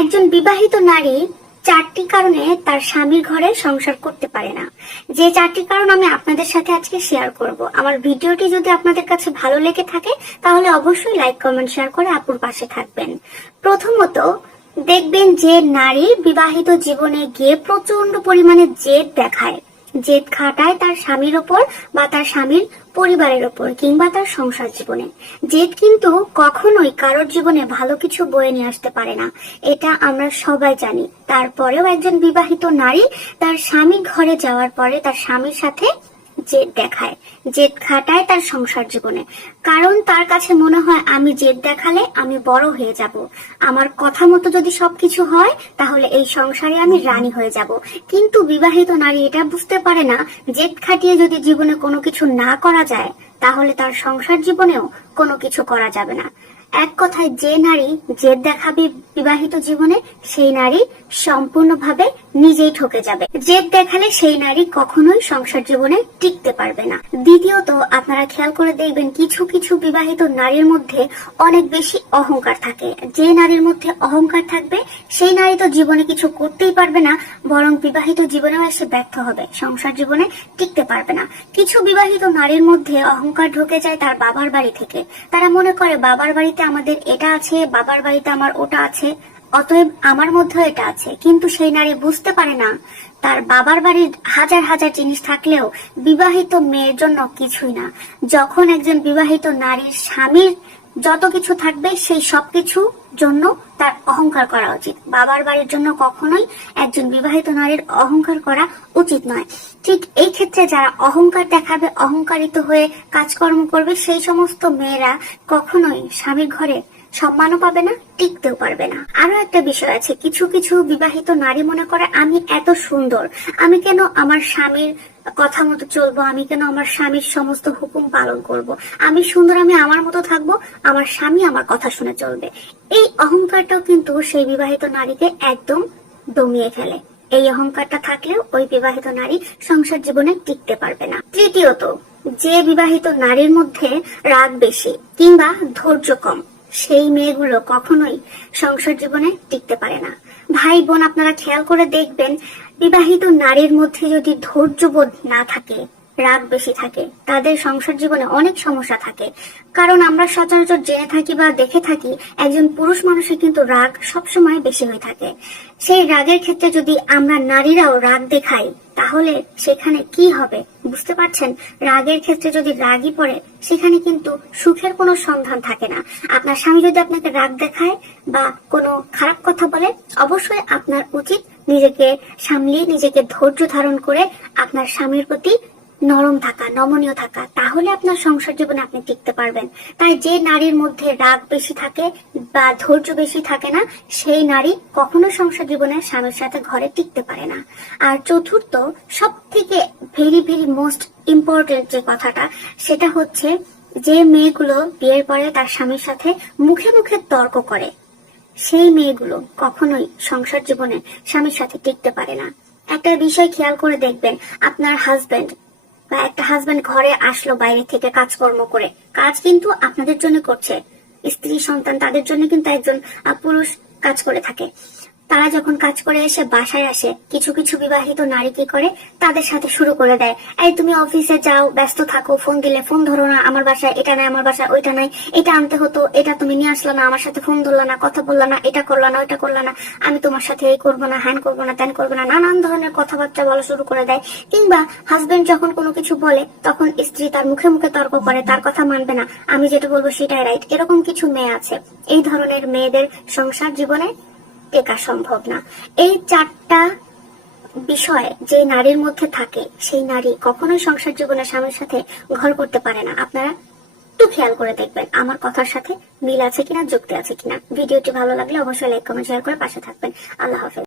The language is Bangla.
একজন বিবাহিত নারী 4টি কারণে তার স্বামীর ঘরে সংসার করতে পারে না। যে 4টি কারণ আমি আপনাদের সাথে আজকে শেয়ার করব। আমার ভিডিওটি যদি আপনাদের কাছে ভালো লেগে থাকে তাহলে অবশ্যই লাইক কমেন্ট শেয়ার করে আপুর পাশে থাকবেন। প্রথমত, দেখবেন যে নারী বিবাহিত জীবনে গিয়ে প্রচন্ড পরিমাণে জেদ দেখায়, জেদ খাটায় তার স্বামীর ওপর বা তার স্বামীর পরিবারের ওপর কিংবা তার সংসার জীবনে। জেদ কিন্তু কখনোই কারোর জীবনে ভালো কিছু বয়ে নিয়ে আসতে পারে না, এটা আমরা সবাই জানি। তারপরেও একজন বিবাহিত নারী তার স্বামীর ঘরে যাওয়ার পরে তার স্বামীর সাথে জেদ দেখায়, জেদ খাটায় তার সংসার জীবনে। কারণ তার কাছে মনে হয় আমি জেদ দেখালে আমি বড় হয়ে যাব, আমার কথা মতো যদি সবকিছু হয় তাহলে এই সংসারে আমি রানী হয়ে যাব। কিন্তু বিবাহিত নারী এটা বুঝতে পারে না, জেদ খাটিয়ে যদি জীবনে কোনো কিছু না করা যায় তাহলে তার সংসার জীবনেও কোনো কিছু করা যাবে না। এক কথায়, যে নারী জেদ দেখাবে বিবাহিত জীবনে সেই নারী সম্পূর্ণভাবে নিজেই ঠকে যাবে। জেদ দেখালে সেই নারী কখনোই সংসার জীবনে টিকতে পারবে না। দ্বিতীয়ত, আপনারা খেয়াল করে দেখবেন কিছু কিছু বিবাহিত নারীর মধ্যে অনেক বেশি অহংকার থাকে। যে নারীর মধ্যে অহংকার থাকবে সেই নারী তো জীবনে কিছু করতেই পারবে না, বরং বিবাহিত জীবনেও এসে ব্যর্থ হবে, সংসার জীবনে টিকতে পারবে না। কিছু বিবাহিত নারীর মধ্যে অহংকার ঢুকে যায় তার বাবার বাড়ি থেকে। তারা মনে করে বাবার বাড়িতে আমাদের এটা আছে, বাবার বাড়িতে আমার ওটা আছে, অতএব আমার মধ্যে এটা আছে। কিন্তু সেই নারী বুঝতে পারে না তার বাবার বাড়ির হাজার হাজার জিনিস থাকলেও বিবাহিত মেয়ের জন্য কিছুই না। যখন একজন বিবাহিত নারীর স্বামীর যত কিছু থাকবে সেই সবকিছু জন্য তার অহংকার করা উচিত। বাবার বাড়ির জন্য কখনোই একজন বিবাহিত নারীর অহংকার করা উচিত নয়। ঠিক এই ক্ষেত্রে যারা অহংকার দেখাবে, অহংকারিত হয়ে কাজকর্ম করবে, সেই সমস্ত মেয়েরা কখনোই স্বামীর ঘরে সম্মানও পাবে না, টিকতেও পারবে না। আরো একটা বিষয় আছে, কিছু কিছু বিবাহিত নারী মনে করে আমি এত সুন্দর, আমি কেন আমার স্বামীর কথা মতো চলবো, আমি কেন আমার স্বামীর সমস্ত হুকুম পালন করব, আমি সুন্দর, আমি আমার মতো থাকবো, আমার স্বামী আমার কথা শুনে চলবে। এই অহংকারটাও কিন্তু সেই বিবাহিত নারীকে একদম দমিয়ে ফেলে। এই অহংকারটা থাকলেও ওই বিবাহিত নারী সংসার জীবনে টিকতে পারবে না। তৃতীয়ত, যে বিবাহিত নারীর মধ্যে রাগ বেশি কিংবা ধৈর্য কম সেই মেয়েগুলো কখনোই সংসার জীবনে টিকতে পারে না। ভাই বোন, আপনারা খেয়াল করে দেখবেন বিবাহিত নারীর মধ্যে যদি ধৈর্যবোধ না থাকে, রাগ বেশি থাকে, তাদের সংসার জীবনে অনেক সমস্যা থাকে। কারণ আমরা সচরাচর জেনে থাকি বা দেখে থাকি একজন পুরুষ মানুষের কিন্তু রাগ সবসময় বেশি হয়ে থাকে। সেই রাগের ক্ষেত্রে যদি আমরা নারীরাও রাগ দেখাই তাহলে সেখানে কি হবে বুঝতে পারছেন? রাগের ক্ষেত্রে যদি রাগই পড়ে সেখানে কিন্তু সুখের কোনো সন্ধান থাকে না। আপনার স্বামী যদি আপনাকে রাগ দেখায় বা কোনো খারাপ কথা বলে, অবশ্যই আপনার উচিত নিজেকে সামলিয়ে, নিজেকে ধৈর্য ধারণ করে আপনার স্বামীর প্রতি নরম থাকা, নমনীয় থাকা, তাহলে আপনার সংসার জীবনে আপনি টিকতে পারবেন। তাই যে নারীর মধ্যে রাগ বেশি থাকে বা ধৈর্য বেশি থাকে না সেই নারী কখনো সংসার জীবনে স্বামীর সাথে ঘরে টিকতে পারে না। আর চতুর্থ, সব থেকে ভেরি ভেরি মোস্ট ইম্পর্টেন্ট যে কথাটা, সেটা হচ্ছে যে মেয়েগুলো বিয়ের পরে তার স্বামীর সাথে মুখে মুখে তর্ক করে সেই মেয়েগুলো কখনোই সংসার জীবনে স্বামীর সাথে টিকতে পারে না। একটা বিষয় খেয়াল করে দেখবেন, আপনার হাজবেন্ড বা একটা হাজবেন্ড ঘরে আসলো বাইরে থেকে কাজকর্ম করে, কাজ কিন্তু আপনাদের জন্য করছে, স্ত্রী সন্তান তাদের জন্য কিন্তু একজন পুরুষ কাজ করে থাকে। তারা যখন কাজ করে এসে বাসায় আসে, কিছু কিছু বিবাহিত নারী কি করে, তাদের সাথে শুরু করে দেয়, এই তুমি অফিসে যাও, ব্যস্ত থাকো, ফোন দিলে ফোন ধরো না, আমার বাসায় এটা নাই, আমার বাসায় ওইটা নাই, এটা আনতে হতো, এটা তুমি নিয়ে আসলো না, আমার সাথে ফোন ধরলা না, কথা বললা না, এটা করলা না, ওইটা করলা না, আমি তোমার সাথে এই করবো না, হ্যান করবো না, ত্যান করবো না, নানান ধরনের কথাবার্তা বলা শুরু করে দেয়। কিংবা হাজবেন্ড যখন কোনো কিছু বলে তখন স্ত্রী তার মুখে মুখে তর্ক করে, তার কথা মানবে না, আমি যেটা বলবো সেটাই রাইট। এরকম কিছু মেয়ে আছে। এই ধরনের মেয়েদের সংসার জীবনে টেকা সম্ভব না। এই 4টা বিষয় যে নারীর মধ্যে থাকে সেই নারী কখনোই সংসার জীবনে স্বামীর সাথে ঘর করতে পারে না। আপনারা একটু খেয়াল করে দেখবেন আমার কথার সাথে মিল আছে কিনা, যুক্তি আছে কিনা। ভিডিওটি ভালো লাগলে অবশ্যই লাইক কমেন্ট শেয়ার করে পাশে থাকবেন। আল্লাহ হাফেজ।